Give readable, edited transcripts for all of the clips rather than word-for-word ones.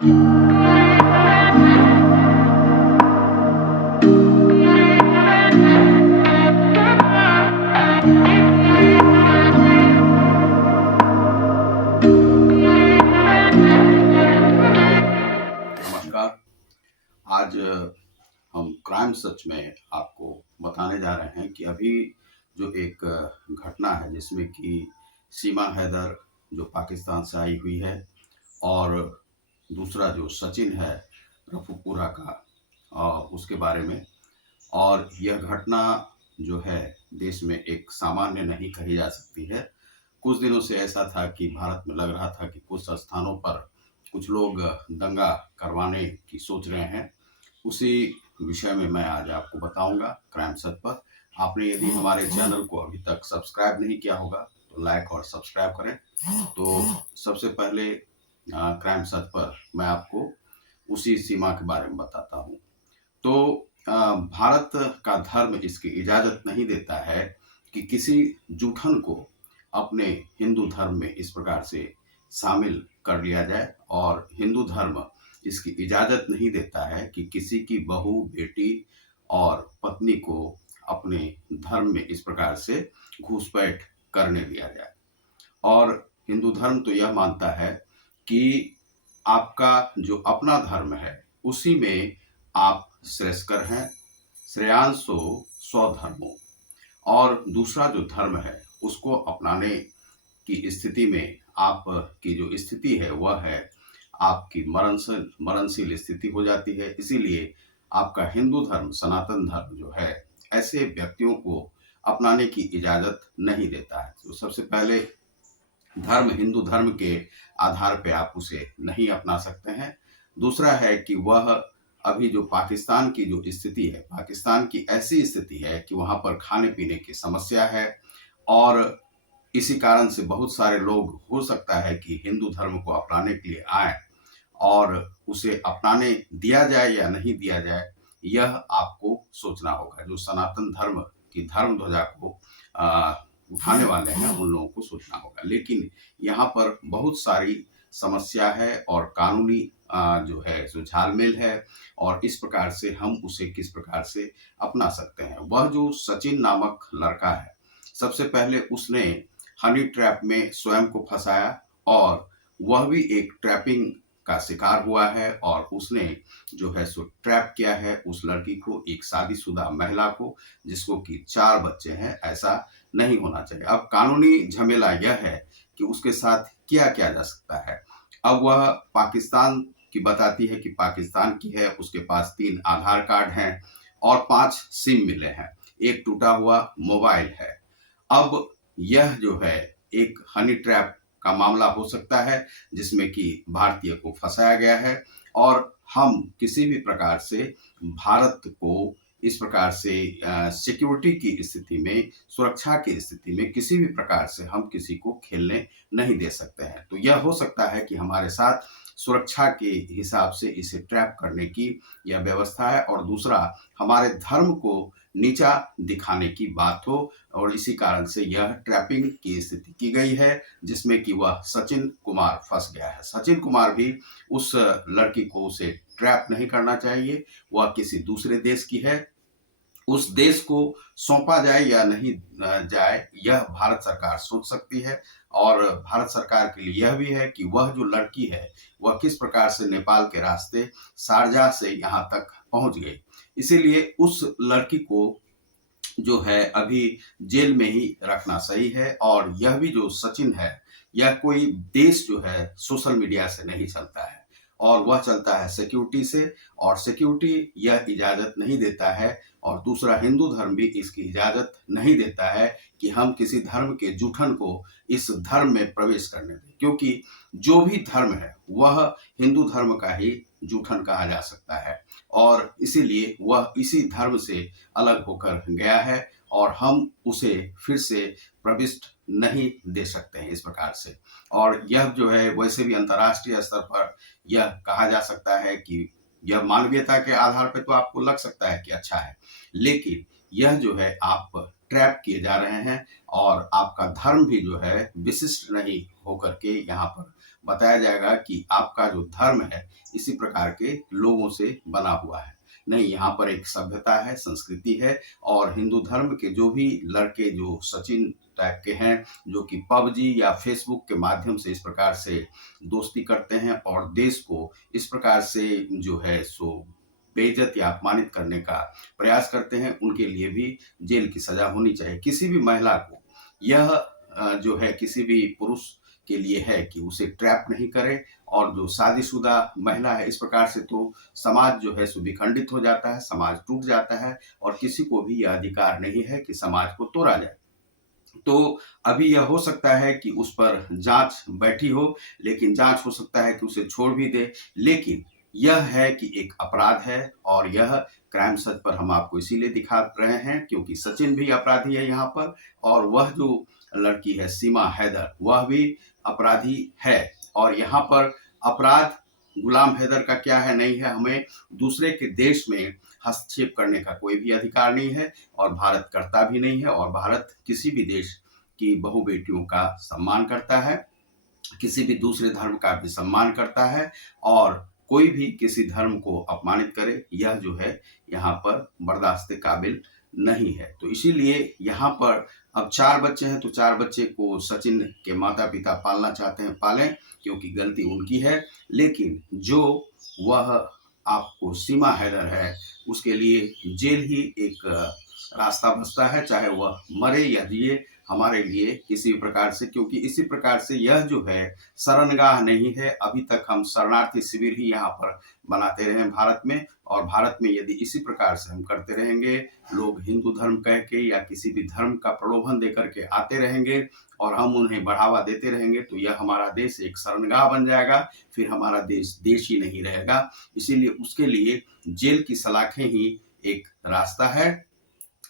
नमस्कार। आज हम क्राइम सच में आपको बताने जा रहे हैं कि अभी जो एक घटना है जिसमें कि सीमा हैदर जो पाकिस्तान से आई हुई है और दूसरा जो सचिन है रफूपुरा का उसके बारे में। और यह घटना जो है देश में एक सामान्य नहीं कही जा सकती है। कुछ दिनों से ऐसा था कि भारत में लग रहा था कि कुछ स्थानों पर कुछ लोग दंगा करवाने की सोच रहे हैं। उसी विषय में मैं आज आपको बताऊंगा क्राइम सच पर। आपने यदि हमारे चैनल को अभी तक सब्सक्राइब नहीं किया होगा तो लाइक और सब्सक्राइब करें। तो सबसे पहले क्राइम सच पर मैं आपको उसी सीमा के बारे में बताता हूँ। तो भारत का धर्म इसकी इजाज़त नहीं देता है कि किसी जूठन को अपने हिंदू धर्म में इस प्रकार से शामिल कर लिया जाए, और हिंदू धर्म इसकी इजाज़त नहीं देता है कि किसी की बहू, बेटी और पत्नी को अपने धर्म में इस प्रकार से घुसपैठ करने दिया जाए। और हिंदू धर्म तो यह मानता है कि आपका जो अपना धर्म है उसी में आप श्रेयस्कर हैं, श्रेयांसो स्वधर्मो। और दूसरा जो धर्म है उसको अपनाने की स्थिति में आपकी जो स्थिति है वह है आपकी मरणशील स्थिति हो जाती है। इसीलिए आपका हिंदू धर्म, सनातन धर्म जो है, ऐसे व्यक्तियों को अपनाने की इजाज़त नहीं देता है। तो सबसे पहले धर्म, हिंदू धर्म के आधार पे आप उसे नहीं अपना सकते हैं। दूसरा है कि वह अभी जो पाकिस्तान की जो स्थिति है, पाकिस्तान की ऐसी स्थिति है कि वहाँ पर खाने पीने की समस्या है, और इसी कारण से बहुत सारे लोग हो सकता है कि हिंदू धर्म को अपनाने के लिए आए, और उसे अपनाने दिया जाए या नहीं दिया जाए यह आपको सोचना होगा। जो सनातन धर्म की धर्म ध्वजा को उठाने वाले हैं उन लोगों को सोचना होगा। लेकिन यहाँ पर बहुत सारी समस्या है और कानूनी जो है जो झालमेल है, और इस प्रकार से हम उसे किस प्रकार से अपना सकते हैं। वह जो सचिन नामक लड़का है, सबसे पहले उसने हनी ट्रैप में स्वयं को फंसाया, और वह भी एक ट्रैपिंग का शिकार हुआ है, और उसने जो है सो ट्रैप किया है उस लड़की को, एक शादीशुदा महिला को, जिसको कि 4 बच्चे हैं। ऐसा नहीं होना चाहिए। अब कानूनी झमेला यह है कि उसके साथ क्या किया जा सकता है। अब वह पाकिस्तान की बताती है कि पाकिस्तान की है, उसके पास 3 आधार कार्ड हैं और 5 सिम मिले हैं, एक टूटा हुआ मोबाइल है। अब यह जो है एक हनी ट्रैप का मामला हो सकता है जिसमें कि भारतीय को फंसाया गया है, और हम किसी भी प्रकार से भारत को इस प्रकार से सिक्योरिटी की स्थिति में, सुरक्षा की स्थिति में किसी भी प्रकार से हम किसी को खेलने नहीं दे सकते हैं। तो यह हो सकता है कि हमारे साथ सुरक्षा के हिसाब से इसे ट्रैप करने की यह व्यवस्था है, और दूसरा हमारे धर्म को नीचा दिखाने की बात हो, और इसी कारण से यह ट्रैपिंग की स्थिति की गई है जिसमें कि वह सचिन कुमार फंस गया है। सचिन कुमार भी उस लड़की को उसे ट्रैप नहीं करना चाहिए। वह किसी दूसरे देश की है, उस देश को सौंपा जाए या नहीं जाए यह भारत सरकार सोच सकती है। और भारत सरकार के लिए यह भी है कि वह जो लड़की है वह किस प्रकार से नेपाल के रास्ते शारजाह से यहाँ तक पहुँच गई। इसीलिए उस लड़की को जो है अभी जेल में ही रखना सही है। और यह भी जो सचिन है, यह कोई देश जो है सोशल मीडिया से नहीं चलता है, और वह चलता है सिक्योरिटी से, और सिक्योरिटी यह इजाज़त नहीं देता है। और दूसरा हिंदू धर्म भी इसकी इजाज़त नहीं देता है कि हम किसी धर्म के जूठन को इस धर्म में प्रवेश करने दें, क्योंकि जो भी धर्म है वह हिंदू धर्म का ही जूठन कहा जा सकता है, और इसीलिए वह इसी धर्म से अलग होकर गया है, और हम उसे फिर से प्रविष्ट नहीं दे सकते हैं इस प्रकार से। और यह जो है वैसे भी अंतर्राष्ट्रीय स्तर पर यह कहा जा सकता है कि यह मानवीयता के आधार पर तो आपको लग सकता है कि अच्छा है, लेकिन यह जो है आप ट्रैप किए जा रहे हैं, और आपका धर्म भी जो है विशिष्ट नहीं होकर के यहाँ पर बताया जाएगा कि आपका जो धर्म है इसी प्रकार के लोगों से बना हुआ है। नहीं, यहाँ पर एक सभ्यता है, संस्कृति है और हिंदू धर्म के जो भी लड़के जो सचिन टाइप के हैं, जो कि पबजी या फेसबुक के माध्यम से इस प्रकार से दोस्ती करते हैं और देश को इस प्रकार से जो है सो बेइज्जत या अपमानित करने का प्रयास करते हैं, उनके लिए भी जेल की सजा होनी चाहिए। किसी भी महिला को यह जो है किसी भी पुरुष के लिए है कि उसे ट्रैप नहीं करे, और जो शादीशुदा महिला है इस प्रकार से तो समाज जो है सो विखंडित हो जाता है, समाज टूट जाता है और किसी को भी यह अधिकार नहीं है कि समाज को तोड़ा जाए। तो अभी यह हो सकता है कि उस पर जांच बैठी हो, लेकिन जांच हो सकता है कि उसे छोड़ भी दे, लेकिन यह है कि एक अपराध है और यह क्राइम सच पर हम आपको इसीलिए दिखा रहे हैं क्योंकि सचिन भी अपराधी है यहाँ पर, और वह जो लड़की है सीमा हैदर वह भी अपराधी है। और यहाँ पर अपराध गुलाम हैदर का क्या है नहीं है, हमें दूसरे के देश में हस्तक्षेप करने का कोई भी अधिकार नहीं है और भारत करता भी नहीं है, और भारत किसी भी देश की बहू बेटियों का सम्मान करता है, किसी भी दूसरे धर्म का भी सम्मान करता है, और कोई भी किसी धर्म को अपमानित करे यह जो है यहाँ पर बर्दाश्त के काबिल नहीं है। तो इसीलिए यहाँ पर अब 4 बच्चे हैं तो 4 बच्चे को सचिन के माता पिता पालना चाहते हैं, पालें, क्योंकि गलती उनकी है। लेकिन जो वह आपको सीमा हैदर है उसके लिए जेल ही एक रास्ता बचता है, चाहे वह मरे या जिए हमारे लिए किसी प्रकार से, क्योंकि इसी प्रकार से यह जो है शरणगाह नहीं है। अभी तक हम शरणार्थी शिविर ही यहाँ पर बनाते रहे हैं भारत में, और भारत में यदि इसी प्रकार से हम करते रहेंगे, लोग हिंदू धर्म कह के या किसी भी धर्म का प्रलोभन देकर के आते रहेंगे और हम उन्हें बढ़ावा देते रहेंगे, तो यह हमारा देश एक शरणगाह बन जाएगा, फिर हमारा देश देश ही नहीं रहेगा। इसीलिए उसके लिए जेल की सलाखें ही एक रास्ता है,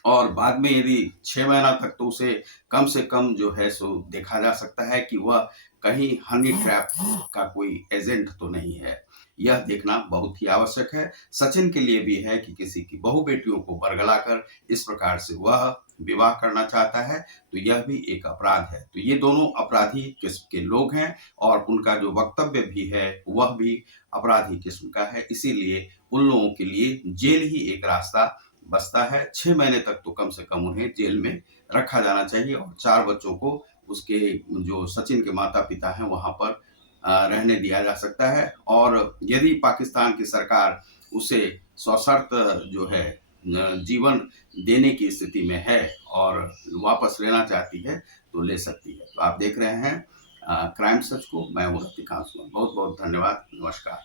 और बाद में यदि 6 महीना तक तो उसे कम से कम जो है सो देखा जा सकता है कि वह कहीं हनी ट्रैप का कोई एजेंट तो नहीं है। यह देखना बहुत ही आवश्यक है। सचिन के लिए भी है कि किसी की बहू बेटियों को बरगलाकर इस प्रकार से वह विवाह करना चाहता है, तो यह भी एक अपराध है। तो ये दोनों अपराधी किस्म के लोग हैं और उनका जो वक्तव्य भी है वह भी अपराधी किस्म का है। इसीलिए उन लोगों के लिए जेल ही एक रास्ता बचता है। 6 महीने तक तो कम से कम उन्हें जेल में रखा जाना चाहिए और 4 बच्चों को उसके जो सचिन के माता पिता हैं वहां पर रहने दिया जा सकता है। और यदि पाकिस्तान की सरकार उसे सशर्त जो है जीवन देने की स्थिति में है और वापस लेना चाहती है तो ले सकती है। तो आप देख रहे हैं क्राइम सच को। मैं हूं रतिकांत सुमन। बहुत बहुत धन्यवाद। नमस्कार।